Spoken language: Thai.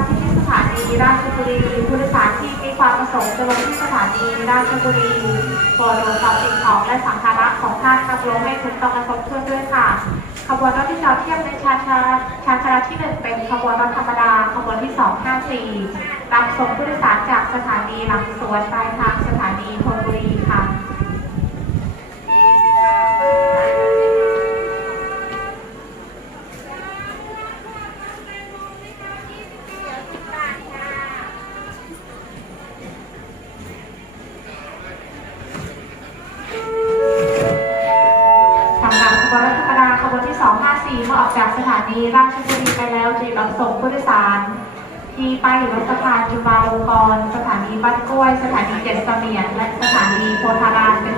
ทราบที่ที่สถานีราชบุรีผู้โดยสารที่มีความประสงค์จะลงที่สถานีราชบุรีโปรดรวมความสิ่งของและสัมภาระของท่านนำลงให้ถูกต้องและครบถ้วนด้วยค่ะ ขบวนรถที่จะเทียบในชานชาลาชานชาลาที่หนึ่งเป็นขบวนรถธรรมดา ขบวนที่สองห้าสี่รับส่งผู้โดยสารจากสถานีหลังสวนปลายทางสถานีพ 254เมื่อออกจากสถานีราชบุรีไปแล้วจะรับส่งผู้โดยสาร ที่ป้ายรถสะพานจุฬาลงกรณ์สถานีบ้านกล้วย สถานีเจ็ดเสมียนและสถานีโพธารามเป็น